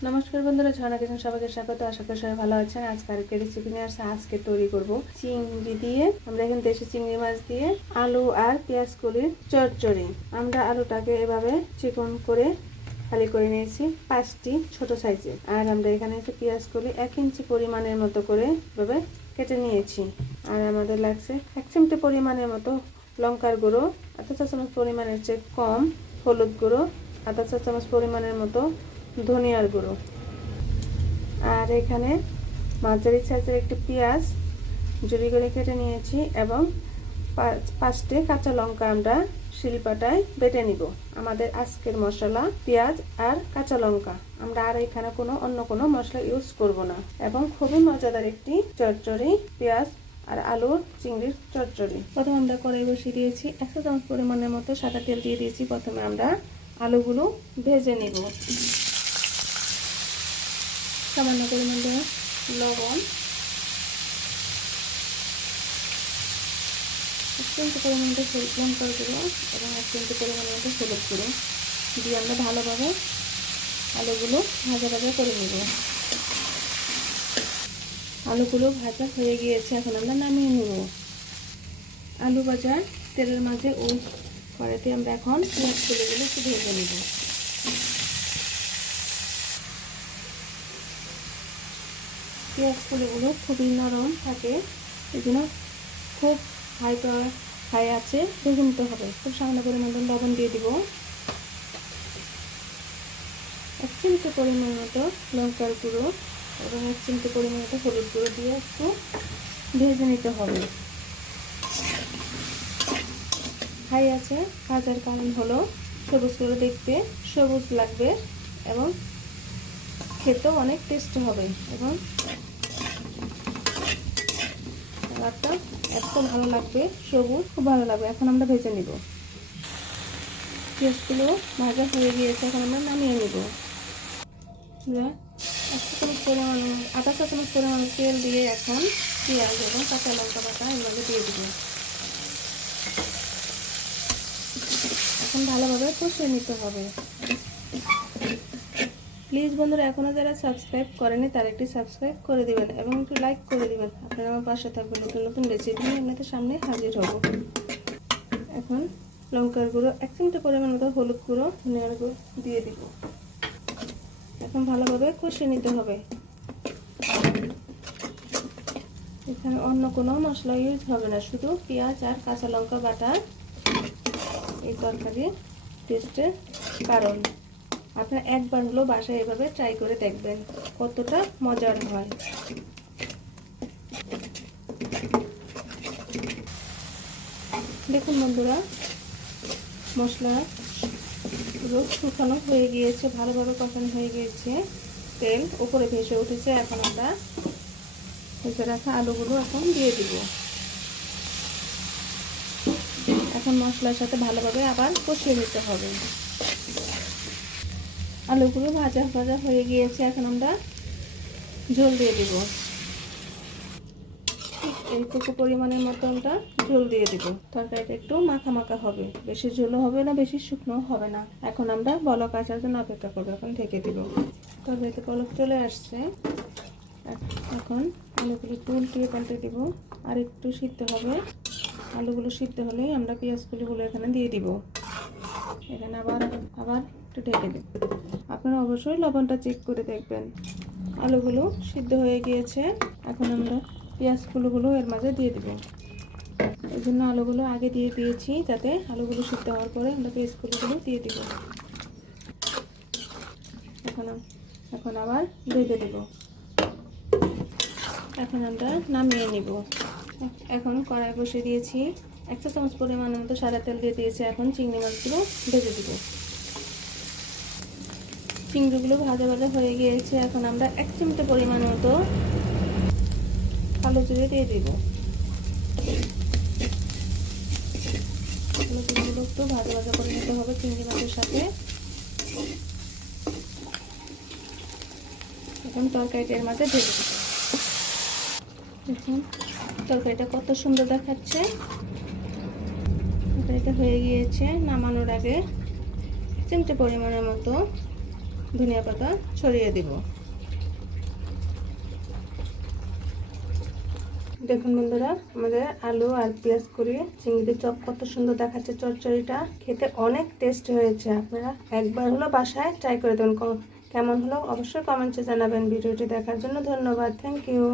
নমস্কার বন্ধুরা, ঝর্ণা কিচেন সবাইকে স্বাগত। আশা করি সবাই ভালো আছেন। আজকে আরেকটা রেসিপি নিয়ে আসছে। আজকে তৈরি করব চিংড়ি দিয়ে, আমরা এখানে দেশি চিংড়ি মাছ দিয়ে আলু আর পেঁয়াজ কলির চচ্চড়ি। আমরা আলুটাকে এভাবে চিকন করে খালি করে নিয়েছি 5টি ছোট সাইজে, আর আমরা এখানে পেঁয়াজ কলি 1 ইঞ্চি পরিমাণের মতো করে এভাবে কেটে নিয়েছি। আর আমাদের লাগছে 1 চিমটে পরিমাণের মতো লঙ্কার গুঁড়ো, আধা চা চামচ পরিমাণের চেয়ে কম হলুদ গুঁড়ো, আধা চা চামচ পরিমাণের মতো ধনিয়ার গুঁড়ো, আর এখানে মাঝারি সাইজের একটি পেঁয়াজ ঝুরি করে কেটে নিয়েছি এবং 5টি কাঁচা লঙ্কা আমরা শিলপাটায় বেটে নিব। আমাদের আজকের মশলা পেঁয়াজ আর কাঁচা লঙ্কা, আমরা আর এখানে অন্য কোনো মশলা ইউজ করব না। এবং খুবই মজাদার একটি চচ্চড়ি, পেঁয়াজ আর আলু চিংড়ির চচ্চড়ি। প্রথমে আমরা কড়াই বসিয়ে দিয়েছি, 100 চামচ পরিমাণের মতো সাদা তেল দিয়ে দিয়েছি। প্রথমে আমরা আলুগুলো ভেজে নিব। সামান্য পরিমাণ লবণ, এক চিমটি পরিমাণ লঙ্কার গুঁড়ো এবং 1 চিমটি পরিমাণ হলুদ গুঁড়ো দিয়ে আমরা ভালোভাবে আলুগুলো ভাজা ভাজা করে নেব। আলুগুলো ভাজা হয়ে গিয়েছে, এখন আমরা নামিয়ে নেব। আলু ভাজা তেলের মাঝে ওই কড়াইতে আমরা এখন পেঁয়াজ কলিগুলো একটু ভেজে নেব। পেঁয়াজ কলিগুলো খুবই নরম থাকে, এই জন্য খুব হাই আছে ভেজে নিতে হবে। খুব সামান্য পরিমাণ লবণ দিয়ে দিব, 1 চিমটি পরিমাণ মতো লঙ্কার গুঁড়ো এবং 1 চিমটি পরিমাণ মতো হলুদ গুঁড়ো দিয়ে একটু ভেজে নিতে হবে। হাই আছে ভাজার কারণ হলো সবুজ করে দেখতে সবুজ লাগবে এবং খেতেও অনেক টেস্টি হবে এবং কালারটা এত ভালো লাগবে, সবুজ খুব ভালো লাগবে। এখন আমরা ভেজে নিব। পেঁয়াজগুলো ভাজা হয়ে গিয়েছে, এখন আমরা নামিয়ে নেব। আধা চা চামচ পরিমাণ তেল দিয়ে এখন পেঁয়াজ এবং কাঁচা লঙ্কা বাটা এভাবে দিয়ে দিব। এখন ভালোভাবে কষিয়ে নিতে হবে। প্লিজ বন্ধুরা, এখনও যারা সাবস্ক্রাইব করেনি তারা একটি সাবস্ক্রাইব করে দিবেন এবং একটু লাইক করে দিবেন। আপনারা আমার পাশে থাকবেন, নতুন নতুন রেসিপি নিয়ে আপনাদের সামনে হাজির হব। এখন লঙ্কার গুঁড়ো 1 চিমটি পরিমাণ মতো, হলুদ গুঁড়ো, ধনিয়ার গুঁড়ো দিয়ে দিব। এখন ভালোভাবে কষিয়ে নিতে হবে। এখানে অন্য কোনো মশলা ইউজ হবে না, শুধু পেঁয়াজ আর কাঁচা লঙ্কা বাটা এই তরকারির টেস্টের কারণ। আপনারা একবার হলো বাসায় এভাবে ট্রাই করে দেখবেন কতটা মজার হয়। দেখুন বন্ধুরা, মশলা পুরো শুকানো হয়ে গিয়েছে, ভালোভাবে কষানো হয়ে গিয়েছে, তেল উপরে ভেসে উঠেছে। এখন আমরা ভেজে রাখা আলুগুলো এখন দিয়ে দিব। এখন মশলার সাথে ভালোভাবে আবার কষিয়ে নিতে হবে। আলুগুলো ভাজা ভাজা হয়ে গিয়েছে, এখন আমরা ঝোল দিয়ে দিব। এইটুকু পরিমাণের মতনটা ঝোল দিয়ে দিব। তরকারিটা একটু মাখা মাখা হবে, বেশি ঝোলও হবে না, বেশি শুকনো হবে না। এখন আমরা বলক আসার জন্য অপেক্ষা করবো। এখন ঢেকে দিব। তরকারিতে বলক চলে আসছে, এখন আলুগুলো উল্টিয়ে পাল্টে দিব। আর একটু সিদ্ধ হবে। আলুগুলো সিদ্ধ হলেই আমরা পেঁয়াজ কলিগুলো এখানে দিয়ে দিব। এখানে আবার একটু ঢেকে দেব। আপনারা অবশ্যই লবণটা চেক করে দেখবেন। আলুগুলো সিদ্ধ হয়ে গিয়েছে, এখন আমরা পেঁয়াজ কলিগুলো এর মাঝে দিয়ে দেব। এই জন্য আলুগুলো আগে দিয়ে দিয়েছি, যাতে আলুগুলো সিদ্ধ হওয়ার পরে আমরা পেঁয়াজ কলিগুলো দিয়ে দিব। এখন আবার ভেজে দেব। এখন আমরা নামিয়ে নিব। এখন কড়াই বসিয়ে দিয়েছি, 1 চা চামচ পরিমাণের মতো সাদা তেল দিয়ে দিয়েছি। এখন চিংড়ি মাছগুলো ভেজে দিব। চিংড়িগুলো ভাজা ভাজা হয়ে গিয়েছে, এখন আমরা 1 চিমটে পরিমাণ মতো কালো জিরে দিয়ে দিব। কালো জিরেগুলো একটু ভাজা ভাজা করে নিতে হবে চিংড়ি মাছের সাথে। এখন তরকারিটার মাঝে ঢেলে দিব। দেখুন তরকারিটা কত সুন্দর দেখাচ্ছে। তরকারিটা হয়ে গিয়েছে। নামানোর আগে 1 চিমটে পরিমাণের মতো ধনিয়া পাতা ছড়িয়ে দিব। দেখুন বন্ধুরা, আমাদের আলু আর পেঁয়াজ করি চিংড়ির চপ কত সুন্দর দেখাচ্ছে। চচ্চড়িটা খেতে অনেক টেস্ট হয়েছে। আপনারা একবার হলো বাসায় ট্রাই করে দেবেন। কেমন হলো অবশ্যই কমেন্টে জানাবেন। ভিডিওটি দেখার জন্য ধন্যবাদ। Thank you.